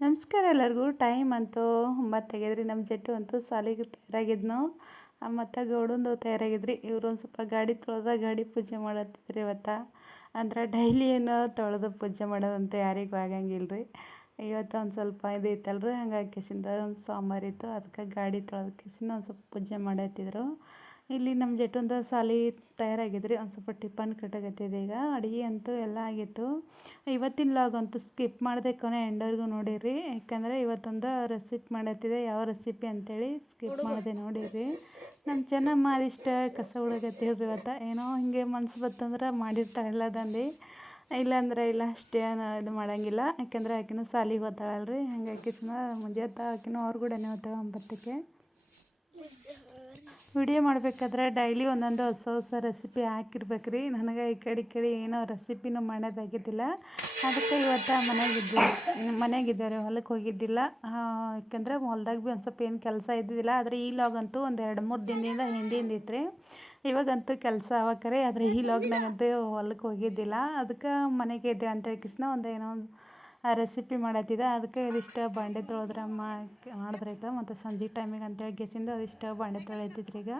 ನಮಸ್ಕಾರ ಎಲ್ಲರಿಗೂ. ಟೈಮ್ ಅಂತೂ 9 ಆಗ್ಯದ್ರಿ. ನಮ್ಮ ಜಟ್ಟು ಅಂತೂ ಸಾಲಿಗೆ ತಯಾರಾಗಿದ್ನು. ಮತ್ತು ಗೌಡಂದು ತಯಾರಾಗಿದ್ರಿ. ಇವರು ಒಂದು ಸ್ವಲ್ಪ ಗಾಡಿ ತೊಳೆದ ಗಾಡಿ ಪೂಜೆ ಮಾಡತ್ತಿದ್ರಿ ಇವತ್ತು. ಅಂದ್ರೆ ಡೈಲಿ ಏನು ತೊಳೆದು ಪೂಜೆ ಮಾಡೋದಂತ ಯಾರಿಗೂ ಆಗಂಗಿಲ್ಲ ರೀ. ಇವತ್ತು ಒಂದು ಸ್ವಲ್ಪ ಇದು ಇತ್ತಲ್ರಿ, ಹಂಗಾಗಿ ಕಿಸಿಂದ ಒಂದು ಸೋಮವಾರ ಅದಕ್ಕೆ ಗಾಡಿ ತೊಳೆದ ಕಿಸಿಂದ ಒಂದು ಸ್ವಲ್ಪ ಪೂಜೆ ಮಾಡತ್ತಿದ್ರು. ಇಲ್ಲಿ ನಮ್ಮ ಜಟ್ಟುಂದ ಸಾಲಿ ತಯಾರಾಗಿದ್ರಿ. ಒಂದು ಸ್ವಲ್ಪ ಟಿಫನ್ ಕಟ್ಟಾಗತ್ತಿದೆ. ಈಗ ಅಡುಗೆ ಅಂತೂ ಎಲ್ಲ ಆಗಿತ್ತು. ಇವತ್ತಿನ ಲಾಗ್ ಅಂತೂ ಸ್ಕಿಪ್ ಮಾಡದೆ ಕೊನೆ ಎಂಡವರೆಗೂ ನೋಡಿರಿ. ಯಾಕಂದರೆ ಇವತ್ತೊಂದು ರೆಸಿಪಿ ಮಾಡತ್ತಿದೆ. ಯಾವ ರೆಸಿಪಿ ಅಂತೇಳಿ ಸ್ಕಿಪ್ ಮಾಡದೆ ನೋಡಿರಿ. ನಮ್ಮ ಚೆನ್ನಮ್ಮ ಅದಿಷ್ಟ ಕಸ ಹುಡುಗತ್ತಿಲ್ರಿ. ಇವತ್ತು ಏನೋ ಹಿಂಗೆ ಮನ್ಸು ಬತ್ತಂದ್ರೆ ಮಾಡಿರ್ತಾಳೆ ಎಲ್ಲದಂದು. ಇಲ್ಲಾಂದ್ರೆ ಇಲ್ಲ ಅಷ್ಟೇ ಇದು ಮಾಡೋಂಗಿಲ್ಲ. ಯಾಕಂದರೆ ಆಕಿನೂ ಸಾಲಿಗೆ ಹೋಗ್ತಾಳಲ್ರಿ. ಹಂಗಾಗಿ ಮುಂಜಾನೆ ಆಕಿನೂ ಅವ್ರ ಕೂಡನೇ ಹೋಗ್ತಾಳೆ 9ಕ್ಕೆ. ವಿಡಿಯೋ ಮಾಡಬೇಕಾದ್ರೆ ಡೈಲಿ ಒಂದೊಂದು ಹೊಸ ರೆಸಿಪಿ ಹಾಕಿರ್ಬೇಕ್ರಿ. ನನಗೆ ಈ ಕಡೆ ಏನೋ ರೆಸಿಪಿನೂ ಮಾಡೋದಾಗಿದ್ದಿಲ್ಲ. ಅದಕ್ಕೆ ಇವತ್ತು ಮನೆಯಾಗಿದ್ದಾರೆ, ಹೊಲಕ್ಕೆ ಹೋಗಿದ್ದಿಲ್ಲ. ಯಾಕಂದರೆ ಹೊಲ್ದಾಗ ಭೀ ಒಂದು ಸ್ವಲ್ಪ ಏನು ಕೆಲಸ ಇದ್ದಿದ್ದಿಲ್ಲ. ಆದರೆ ಈ ಲಾಗಂತೂ ಒಂದು 2-3 ದಿನದಿಂದ ಹಿಂದಿಂದ ಇತ್ತು. ಇವಾಗಂತೂ ಕೆಲಸ ಅವಕರೆ. ಆದರೆ ಈ ಲಾಗ್ನಾಗಂತೂ ಹೊಲಕ್ಕೆ ಹೋಗಿದ್ದಿಲ್ಲ. ಅದಕ್ಕೆ ಮನೆಗೆ ಇದ್ದೆ ಅಂತ ಹೇಳ್ಕಿಸ್ನ ಏನೋ ಒಂದು ರೆಸಿಪಿ ಮಾಡತ್ತಿದ್ದೆ. ಅದಕ್ಕೆ ಇದಿಷ್ಟು ಬಾಂಡೆ ತೊಳೆದ್ರೆ ಮಾಡಿದ್ರಾಯ್ತು. ಮತ್ತು ಸಂಜೆ ಟೈಮಿಗೆ ಅಂತೇಳಿ ಗೆಸಿಂದ ಅದಿಷ್ಟು ಬಾಂಡೆ ತೊಳೆಯತ್ತಿದ್ರಿ. ಈಗ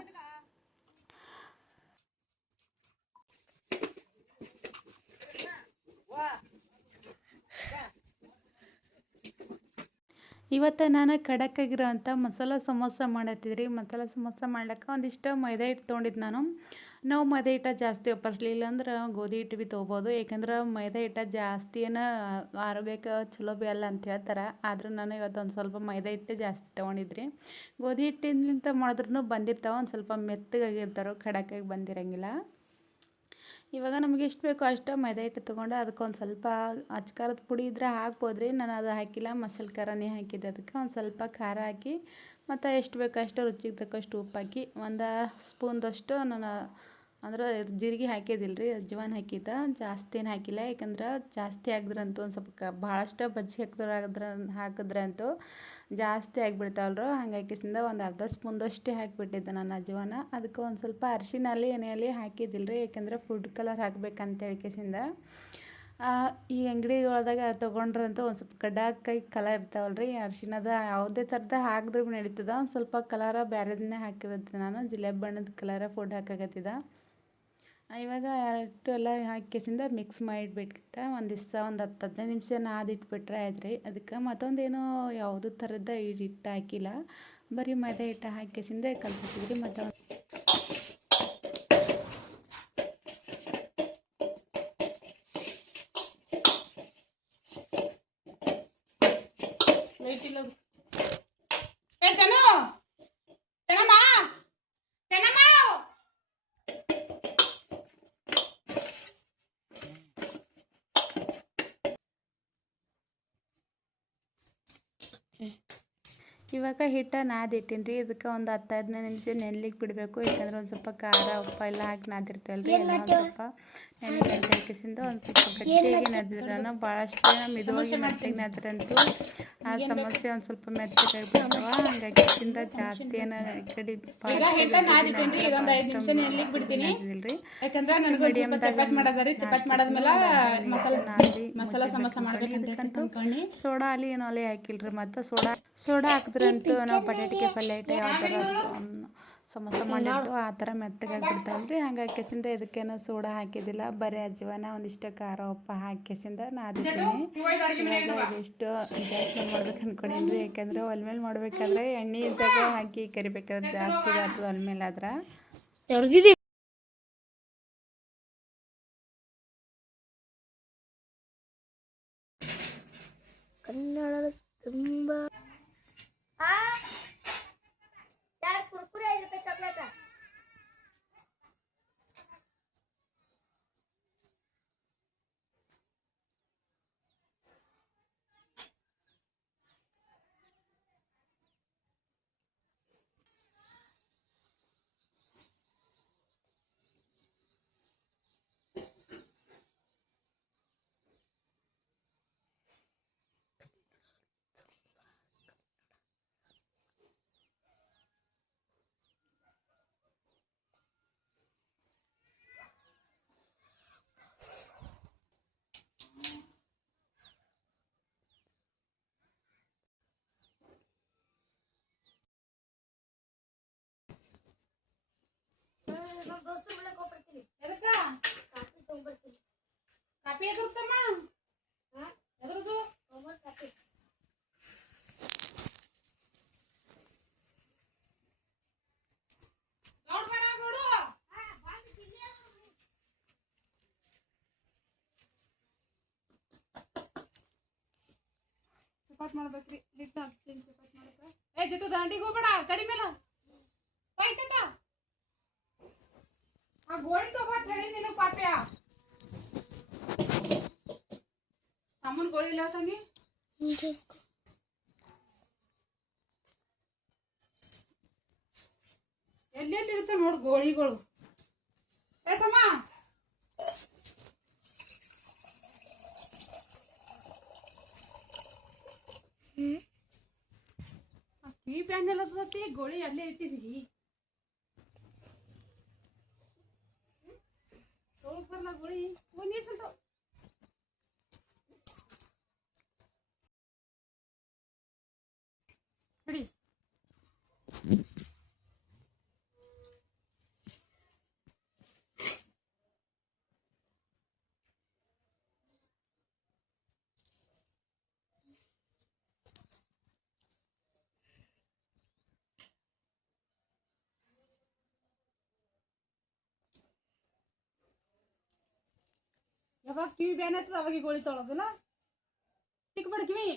ಇವತ್ತು ನಾನು ಖಡಕ್ಕಾಗಿರೋಂಥ ಮಸಾಲ ಸಮೋಸ ಮಾಡತ್ತಿದ್ರಿ. ಮಸಾಲ ಸಮೋಸ ಮಾಡ್ಲಿಕ್ಕೆ ಒಂದಿಷ್ಟು ಮೈದಾ ಹಿಟ್ಟು ತೊಗೊಂಡಿದ್ದು ನಾನು. ನಾವು ಮೈದಾ ಹಿಟ್ಟು ಜಾಸ್ತಿ ವಾಪರಿಸಲಿಲ್ಲ ಅಂದ್ರೆ ಗೋಧಿ ಹಿಟ್ಟು ಭೀ ತೊಗೋಬೋದು. ಯಾಕಂದ್ರೆ ಮೈದಾ ಹಿಟ್ಟು ಜಾಸ್ತಿ ಏನು ಆರೋಗ್ಯಕ್ಕೆ ಚಲೋ ಭೀ ಅಲ್ಲ ಅಂತ ಹೇಳ್ತಾರೆ. ಆದರೂ ನಾನು ಇವತ್ತು ಒಂದು ಸ್ವಲ್ಪ ಮೈದಾ ಹಿಟ್ಟು ಜಾಸ್ತಿ ತೊಗೊಂಡಿದ್ರಿ. ಗೋಧಿ ಹಿಟ್ಟಿನಿಂದ ಮಾಡಿದ್ರೂ ಬಂದಿರ್ತಾವೆ, ಒಂದು ಸ್ವಲ್ಪ ಮೆತ್ತಗಾಗಿರ್ತಾವೆ, ಖಡಕ್ಕಾಗಿ ಬಂದಿರೋಂಗಿಲ್ಲ. ಇವಾಗ ನಮಗೆ ಎಷ್ಟು ಬೇಕೋ ಅಷ್ಟು ಮೈದಾ ಹಿಟ್ಟು ತೊಗೊಂಡು ಅದಕ್ಕೆ ಒಂದು ಸ್ವಲ್ಪ ಅಚ್ಕಾರದ ಪುಡಿ ಇದ್ದರೆ ಹಾಕ್ಬೋದು ರೀ. ನಾನು ಅದು ಹಾಕಿಲ್ಲ, ಮಸಾಲೆ ಖಾರನೇ ಹಾಕಿದ್ದೆ. ಅದಕ್ಕೆ ಒಂದು ಸ್ವಲ್ಪ ಖಾರ ಹಾಕಿ ಮತ್ತು ಎಷ್ಟು ಬೇಕೋ ಅಷ್ಟು ರುಚಿಗೆ ತಕ್ಕಷ್ಟು ಉಪ್ಪು ಹಾಕಿ ಒಂದು ಸ್ಪೂನ್ದಷ್ಟು ನಾನು ಅಂದ್ರೆ ಜೀರಿಗೆ ಹಾಕಿದ್ದಿಲ್ಲ ರೀ, ಅಜ್ವಾನ ಹಾಕಿದ್ದೆ. ಜಾಸ್ತಿ ಏನು ಹಾಕಿಲ್ಲ. ಯಾಕಂದ್ರೆ ಜಾಸ್ತಿ ಹಾಕಿದ್ರಂತೂ ಒಂದು ಸ್ವಲ್ಪ ಭಾಳಷ್ಟು ಬಜ್ಜಿ ಹಾಕಿದ್ರಂತೂ ಜಾಸ್ತಿ ಆಗಿಬಿಡ್ತಾವಲ್ರು. ಹಾಗಾಗಿ ಒಂದು ಅರ್ಧ ಸ್ಪೂನ್ದಷ್ಟೇ ಹಾಕಿಬಿಟ್ಟಿದ್ದೆ ನಾನು ಅಜ್ವಾನ. ಅದಕ್ಕೆ ಒಂದು ಸ್ವಲ್ಪ ಅರಿಶಿನಲ್ಲಿ ಎಣ್ಣೆಯಲ್ಲಿ ಹಾಕಿದ್ದಿಲ್ಲ ರೀ. ಯಾಕಂದರೆ ಫುಡ್ ಕಲರ್ ಹಾಕಬೇಕಂತ ಹೇಳ್ಕಿಸಿಂದ ಈ ಅಂಗಡಿ ಒಳದಾಗ ತೊಗೊಂಡ್ರಂತೂ ಒಂದು ಸ್ವಲ್ಪ ಕಡ್ಡಾಕಾಯಿ ಕಲರ್ ಇರ್ತಾವಲ್ರಿ. ಅರಿಶಿಣದ ಯಾವುದೇ ಥರದ ಹಾಕಿದ್ರೂ ನಡೀತದೆ. ಒಂದು ಸ್ವಲ್ಪ ಕಲರ ಬೇರೆದನ್ನೇ ಹಾಕಿರುತ್ತೆ. ನಾನು ಜಿಲೇಬಿ ಬಣ್ಣದ ಕಲರ ಫುಡ್ ಹಾಕಾಕತ್ತಿದ್ದೆ. ಇವಾಗ ಎಲ್ಲ ಹಾಕಿಸಿಂದ ಮಿಕ್ಸ್ ಮಾಡಿಬಿಟ್ಟು ಒಂದು 10-15 ನಿಮಿಷ ನಾದಿಟ್ಬಿಟ್ರೆ ಆಯ್ತು ರೀ. ಅದಕ್ಕೆ ಮತ್ತೊಂದೇನೋ ಯಾವುದೂ ಥರದ ಹಿಟ್ಟು ಹಾಕಿಲ್ಲ, ಬರೀ ಮೈದಾ ಹಿಟ್ಟು ಹಾಕಿಸಿಂದ ಕಲ್ಸಿಟ್ಟಿದ್ರಿ. ಮತ್ತು ಇವಾಗ ಹಿಟ್ಟು ನಾದಿಟ್ಟಿನಿ ರೀ. ಇದಕ್ಕೆ ಒಂದು 10-15 ನಿಮಿಷ ನೆನೆಲಿಕ್ಕೆ ಬಿಡಬೇಕು. ಯಾಕಂದ್ರೆ ಒಂದು ಸ್ವಲ್ಪ ಖಾರ ಉಪ್ಪು ಎಲ್ಲ ಹಾಕಿ ನಾದಿರ್ತೇವಲ್ರಿ. ಎಲ್ಲ ಒಂದು ಸ್ವಲ್ಪ ನೆನೆಗೆ ಅಂತ ಹಾಕಿಸಿಂದ ಒಂದು ಸ್ವಲ್ಪ ಗಟ್ಟಿಯಾಗಿ ನಾದಿದ್ರೂ ಭಾಳಷ್ಟು ಮಿದುವಾಗಿ ಮೆತ್ತಗೆ ನಾದ್ರಂತೂ ಆ ಸಮಸ್ಯೆ ಒಂದು ಸ್ವಲ್ಪ ಮೆತ್ತಗೆ ಬಿಡ್ತಾವ. ಹಾಗಾಗಿ ಇದರಿಂದ ಜಾಸ್ತಿ ಏನು ಈ ಕಡೆ ಸೋಡಾ ಅಲ್ಲಿ ಏನು ಒಲೆ ಹಾಕಿಲ್ರಿ. ಮತ್ತು ಸೋಡಾ ಹಾಕಿದ್ರಂತೂ ನಾವು ಪಟಾಟಿಗೆ ಪಲ್ಯ ಐತೆ ಯಾವ ಥರ ಸಮೋಸ ಮಾಡಿಟ್ಟು ಆ ಥರ ಮೆತ್ತಗಾಗಿಬಿಡ್ತಾವಲ್ರಿ. ಹಾಗಾಗಿ ಕೆಸಿಂದ ಇದಕ್ಕೇನೋ ಸೋಡಾ ಹಾಕಿದ್ದಿಲ್ಲ, ಬರೀ ಅಜ್ವಾನ ಒಂದಿಷ್ಟು ಖಾರ ಉಪ್ಪು ಹಾಕಿ ಕೆಸಿಂದ ನಾದಿದ್ದೀನಿ. ಇವಾಗ ಇದಿಷ್ಟು ಜಾಸ್ತಿ ಮಾಡ್ಬೇಕು ಅಂದ್ಕೊಂಡೀನಿ ರೀ. ಯಾಕಂದರೆ ಒಲೆ ಮೇಲೆ ಮಾಡಬೇಕಾದ್ರೆ ಎಣ್ಣೆ ಇದ್ದಾಗ ಹಾಕಿ ಕರಿಬೇಕಾದ್ರೆ ಜಾಸ್ತಿ ಇದಾಗ್ತದೆ ಒಲೆ ಮೇಲೆ ಆದ್ರೆ. ಕನ್ನಡದ ತುಂಬ ಕುರ್ಕುರೆ 5 ರೂಪಾಯಿ ಚಾಕ್ಲೇಟ. ನಮ್ಮ ದೋಸ್ತರ ಮನೆಗೆ ಹೋಗ್ಬರ್ತೀನಿ. ಎದಕ್ಕ ಕಾಫಿ ತಗೊಂಡ್ಬರ್ತೀನಿ. ಕಾಪಿ ಎದುರ್ತಮ್ಮ ಎದ್ರದು ಹೋಮ್ವರ್ಕ್ ಕಾಫಿ. ಗೌಡು ಚಪಾತ್ ಮಾಡ್ಬೇಕ್ರಿ ಹಿಟ್ಟು ಹಾಕ್ತೀನಿ ಚಪಾತ್ ಮಾಡಕ ಜಿಟ್ಟು ದಂಡಿಗೆ ಹೋಗ್ಬೇಡ ಕಡಿಮೆ ಆಯ್ತಕ್ಕ ಆ ಗೋಳಿ ತಗೋತ್ ಹೇಳಿ ನೀನು ಪಾಪ್ಯ ತಮ್ಮನ್ ಗೋಳಿ ಇಲ್ಲ ತಂಗಿ ಎಲ್ಲೆಲ್ಲಿ ಇರ್ತಾವ ನೋಡು ಗೋಳಿಗಳು ಏತಮ್ಮ ಕಿವಿ ಪ್ಯಾನ್ ಎಲ್ಲ ಗೋಳಿ ಅಲ್ಲೇ ಇಟ್ಟಿದ್ವಿ ತೊಳಗ್ ಬರ್ಲ ಗೋಳಿ ಒಂದೇ ಸ್ವಲ್ಪ ಬಿಡಿ ಯಾವಾಗ ಕಿವಿ ಬ್ಯಾನ್ ಆಗ್ತದ ಅವಾಗ ಗೋಳಿ ತೊಳೋದಿಲ್ಲ ತಿಕ್ಬೇಡ ಕಿವಿ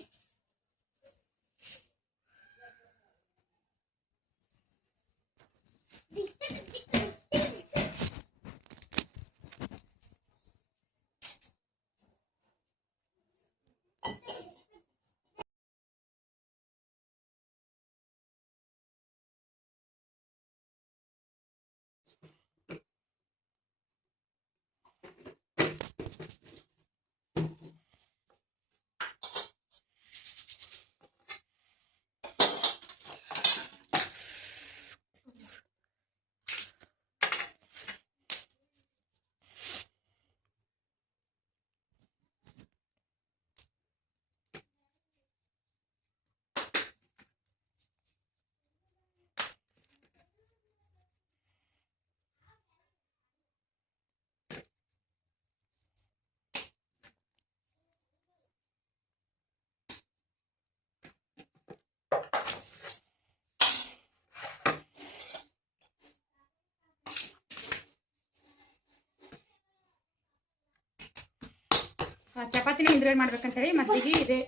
ಚಪಾತಿನ ಹಿಂದ್ರೇನ್ ಮಾಡ್ಬೇಕಂತೇಳಿ ಮದ್ದಿಗೆ ಇದೆ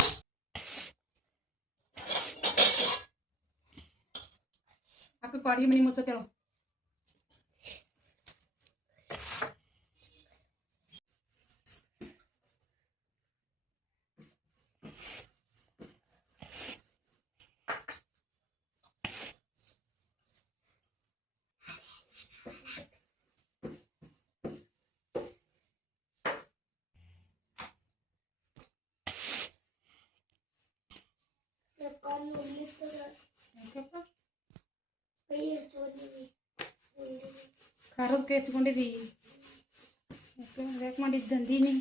ಅಕ್ಕ ಅಡಿಗೆ ಮನೆ ಮುಚ್ಚತ್ತೇಳು ಖಾರದ ಕೈ ಹಚ್ಕೊಂಡಿದ್ದಿ ಯಾಕೆ ಮಾಡಿದ್ದಂದೀನಿ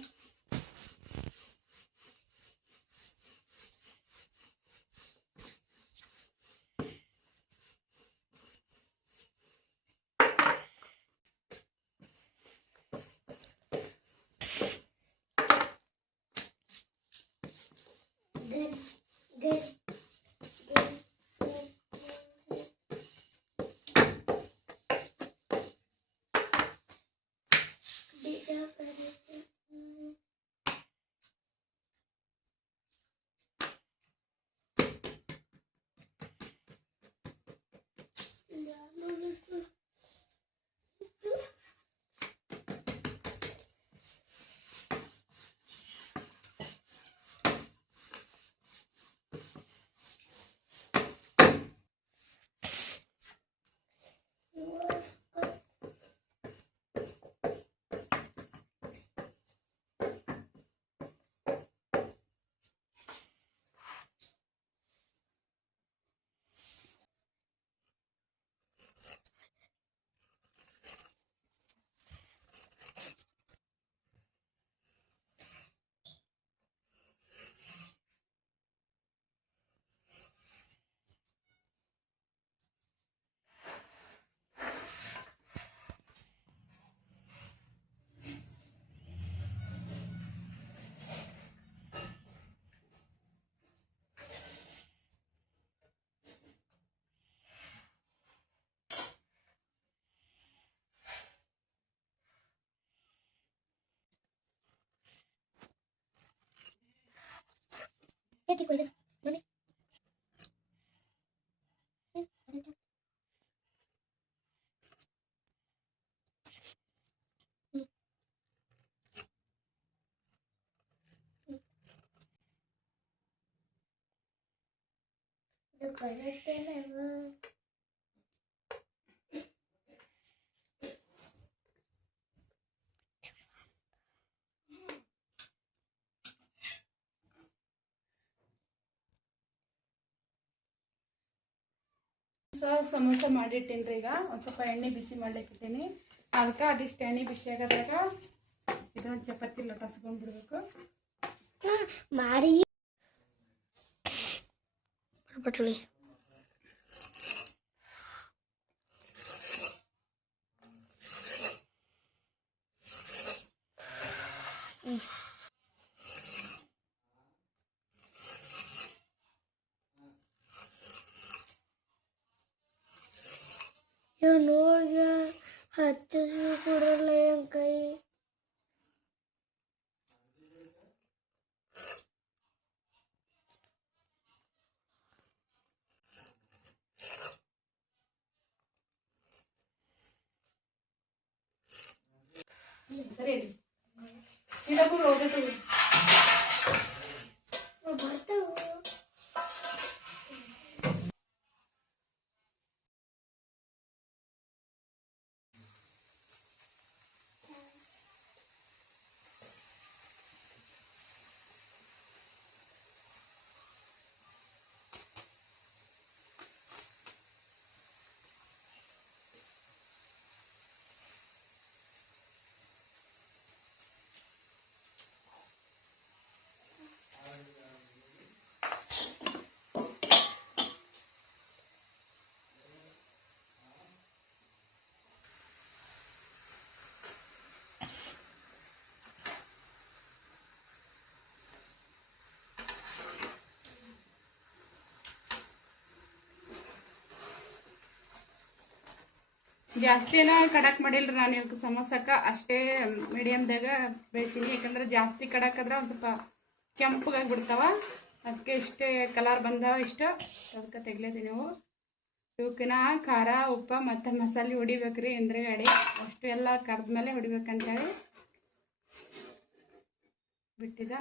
ಯಾಕೆ ಕೊಯ್ದು ಬನ್ನಿ ಇದು ಕರೆಕ್ಟ್ ಸಮೋಸ ಮಾಡಿಟ್ಟೇನ್ರಿ. ಈಗ ಒಂದು ಸ್ವಲ್ಪ ಎಣ್ಣೆ ಬಿಸಿ ಮಾಡ್ಲಿಕ್ಕೆ ಇಟ್ಟೀನಿ. ಅದಕ್ಕೆ ಅದಿಷ್ಟು ಎಣ್ಣೆ ಬಿಸಿ ಆಗೋದಾಗ ಇದೊಂದು ಚಪಾತಿ ಲಟ್ಟಿಸ್ಕೊಂಡ್ಬಿಡ್ಬೇಕು. ಮಾಡಿ ಬಟ್ಲಿ ನೋಡಿದ ಹಚ್ಚು ಕೊಡಲ್ಲ ಏನ್ ಕೈ ಸರಿ ಇದಕ್ಕೂ ಹೋಗ್ಬೇಕು. ಬರ್ತಾವ ಜಾಸ್ತಿ ಏನೋ ಕಡಕ್ ಮಾಡಿಲ್ರಿ ನಾನು ಇವಕ್ಕೆ ಸಮೋಸಕ್ಕ. ಅಷ್ಟೇ ಮೀಡಿಯಮ್ದಾಗ ಬೇಯಿಸೀನಿ. ಯಾಕಂದ್ರೆ ಜಾಸ್ತಿ ಕಡಕಾದ್ರೆ ಒಂದು ಸ್ವಲ್ಪ ಕೆಂಪಗಾಗ್ಬಿಡ್ತಾವ. ಅದಕ್ಕೆ ಇಷ್ಟೇ ಕಲರ್ ಬಂದಾವ ಇಷ್ಟ. ಅದಕ್ಕೆ ತೆಗ್ಲೇತೀವಿ ನಾವು. ಇವಕ್ಕಿನ ಖಾರ ಉಪ್ಪು ಮತ್ತು ಮಸಾಲೆ ಹೊಡಿಬೇಕ್ರಿ ಎದುರುಗಡೆ. ಅಷ್ಟು ಎಲ್ಲ ಕರೆದ್ಮೇಲೆ ಹೊಡಿಬೇಕಂತೇಳಿ ಬಿಟ್ಟಿದ.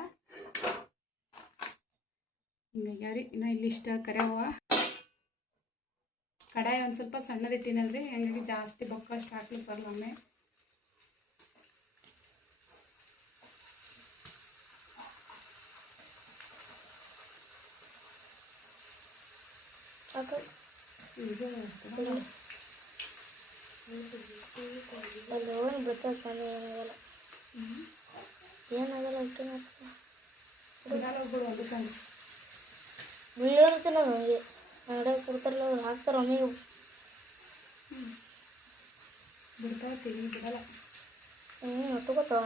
ಹಿಂಗಾಗ್ಯಾವ್ರಿ. ಇನ್ನು ಇಲ್ಲಿ ಇಷ್ಟ ಕರೆಯವ. ಕಡಾಯಿ ಒಂದು ಸ್ವಲ್ಪ ಸಣ್ಣದಿಟ್ಟಿನಲ್ರಿ, ಹಂಗಾಗಿ ಜಾಸ್ತಿ ಬೊಕ್ಕಷ್ಟು ಹಾಕ್ಲಿಕ್ಕೆ ಬರಲ್ಲ. ಒಮ್ಮೆ ಏನಾಗಲ್ಲ ಅಂಗಡಿಯಾಗ ಕೊಡ್ತಾರಲ್ಲ ಅವ್ರು ಹಾಕ್ತಾರ ಒಮ್ಮೆಗೆ ಬಿಡ್ತಾಯಿರ್ತೀವಿ, ಬಿಡಲ್ಲ. ತಗೋತಾವ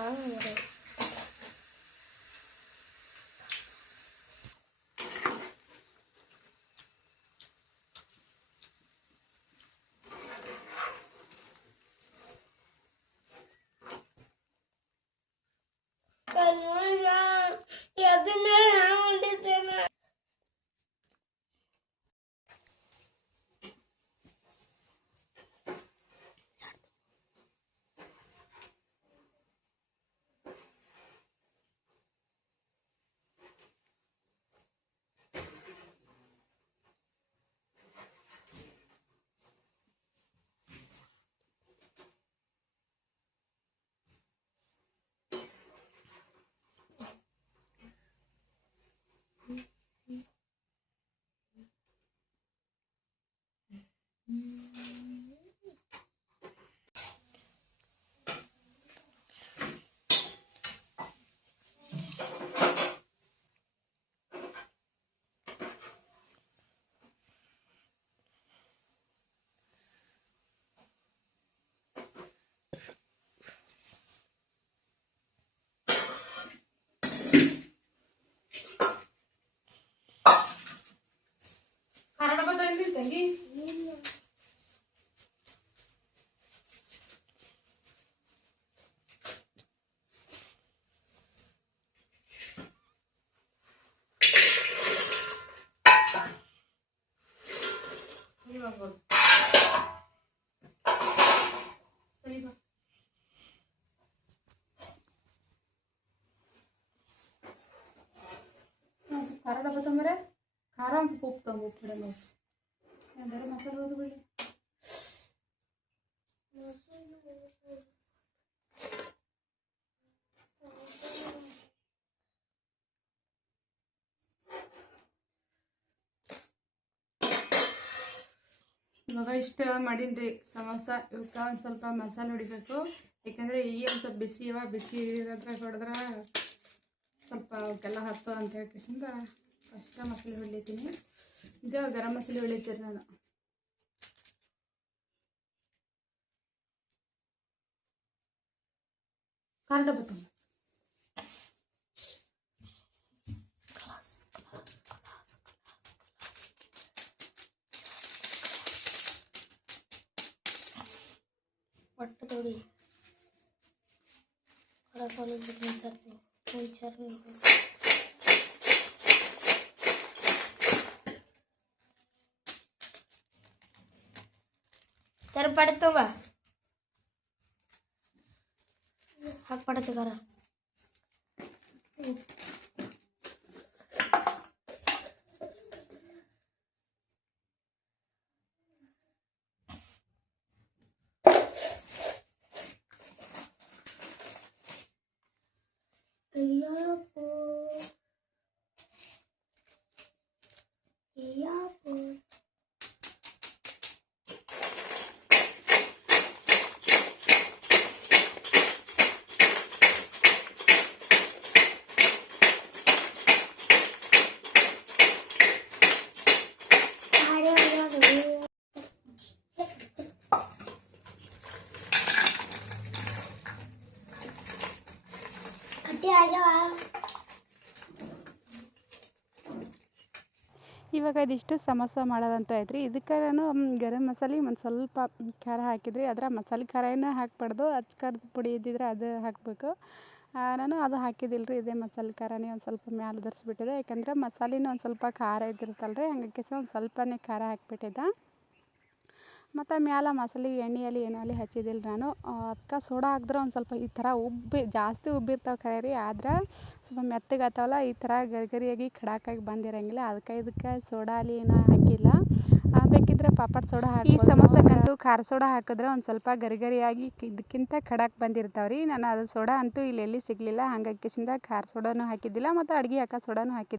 ಹರಡ ಬದಲಿ ತಂಗಿ ಒಂದು ಸ್ವಲ್ಪ ಉಪ್ಪು ತೊಗೊಂಡು ಉಪ್ಪು ಬಿಡಲ್ಲ ಬೇರೆ ಮಸಾಲೆ ಹೊಡೆದು ಬಿಡಿ. ಇವಾಗ ಇಷ್ಟು ಮಾಡೀನಿ ಸಮೋಸ. ಇವಕ್ಕೆ ಒಂದು ಸ್ವಲ್ಪ ಮಸಾಲೆ ಹೊಡಿಬೇಕು, ಯಾಕಂದರೆ ಈಗ ಒಂದು ಸ್ವಲ್ಪ ಬಿಸಿ ಬಿಸಿ ಇರೋದ್ರಾಗ ಹೊಡೆದ್ರೆ ಸ್ವಲ್ಪ ಅವಕ್ಕೆಲ್ಲ ಹತ್ತು ಅಂತ ಹೇಳ್ಕಿಸಿಂದ ಫಸ್ಟ್ ಮಸಾಲೆ ಹೊಡಿತೀನಿ. ಇದು ಗರಂ ಮಸಾಲೆ ಹೊಡಿತೀನಿ ನಾನು. ಖಾರ ಡಬ್ಬ ತುಂಬ ಒಟ್ಟು ತೊಡಿ ಕಡಸಾಲು ಸರ್ಚಿ ವಿಚಾರ तर पड़तो बा हाक पड़ते करा ಇವಾಗ ಇದಿಷ್ಟು ಸಮೋಸ ಮಾಡೋದಂತ ಐತ್ರಿ. ಇದಕ್ಕೆ ನಾನು ಗರಂ ಮಸಾಲೆ ಒಂದು ಸ್ವಲ್ಪ ಖಾರ ಹಾಕಿದ್ರಿ. ಅದರ ಮಸಾಲೆ ಖಾರನ ಹಾಕ್ಬಾರ್ದು, ಖಾರದ ಪುಡಿ ಇದ್ದಿದ್ರೆ ಅದು ಹಾಕಬೇಕು. ನಾನು ಅದು ಹಾಕಿದ್ದಿಲ್ಲ ರೀ, ಇದೇ ಮಸಾಲೆ ಖಾರನೇ ಒಂದು ಸ್ವಲ್ಪ ಮ್ಯಾಲೆ ಉದುರಿಸ್ಬಿಟ್ಟಿದೆ. ಯಾಕಂದ್ರೆ ಮಸಾಲೆನೂ ಒಂದು ಸ್ವಲ್ಪ ಖಾರ ಇದ್ದಿರುತ್ತಲ್ಲ ರೀ, ಹಂಗಾಗಿ ಒಂದು ಸ್ವಲ್ಪನೇ ಖಾರ ಹಾಕ್ಬಿಟ್ಟಿದ್ದೆ. ಮತ್ತು ಮ್ಯಾಲೆ ಮಸಾಲೆ ಎಣ್ಣೆಯಲ್ಲಿ ಏನಲ್ಲಿ ಹಚ್ಚಿದ್ದಿಲ್ಲ ನಾನು. ಅದಕ್ಕೆ ಸೋಡಾ ಹಾಕಿದ್ರೆ ಒಂದು ಸ್ವಲ್ಪ ಈ ಥರ ಜಾಸ್ತಿ ಉಬ್ಬಿರ್ತಾವೆ ಖರೆ ರೀ, ಆದ್ರೆ ಸ್ವಲ್ಪ ಮೆತ್ತಗಾಗ್ತಾವಲ್ಲ, ಈ ಥರ ಗರಿಗರಿಯಾಗಿ ಖಡಾಕಾಗಿ ಬಂದಿರೋಂಗಿಲ್ಲ. ಅದಕ್ಕೆ ಇದಕ್ಕೆ ಸೋಡಾ ಅಲ್ಲಿ ಏನೂ ಹಾಕಿಲ್ಲ. ಬೇಕಿದ್ರೆ ಪಾಪಡ್ ಸೋಡಾ ಹಾಕಿ. ಈ ಸಮೋಸಕ್ಕಂತೂ ಖಾರ ಸೋಡಾ ಹಾಕಿದ್ರೆ ಒಂದು ಸ್ವಲ್ಪ ಗರಿಗರಿಯಾಗಿ ಇದಕ್ಕಿಂತ ಖಡಾಕ್ ಬಂದಿರ್ತಾವೆ ರೀ. ನಾನು ಅದು ಸೋಡಾ ಅಂತೂ ಇಲ್ಲಿ ಎಲ್ಲಿ ಸಿಗಲಿಲ್ಲ, ಹಾಗಾಗಿ ಖಾರ ಸೋಡಾನು ಹಾಕಿದ್ದಿಲ್ಲ ಮತ್ತು ಅಡುಗೆ ಹಾಕೋ ಸೋಡಾನು ಹಾಕಿದ್ದಿಲ್ಲ.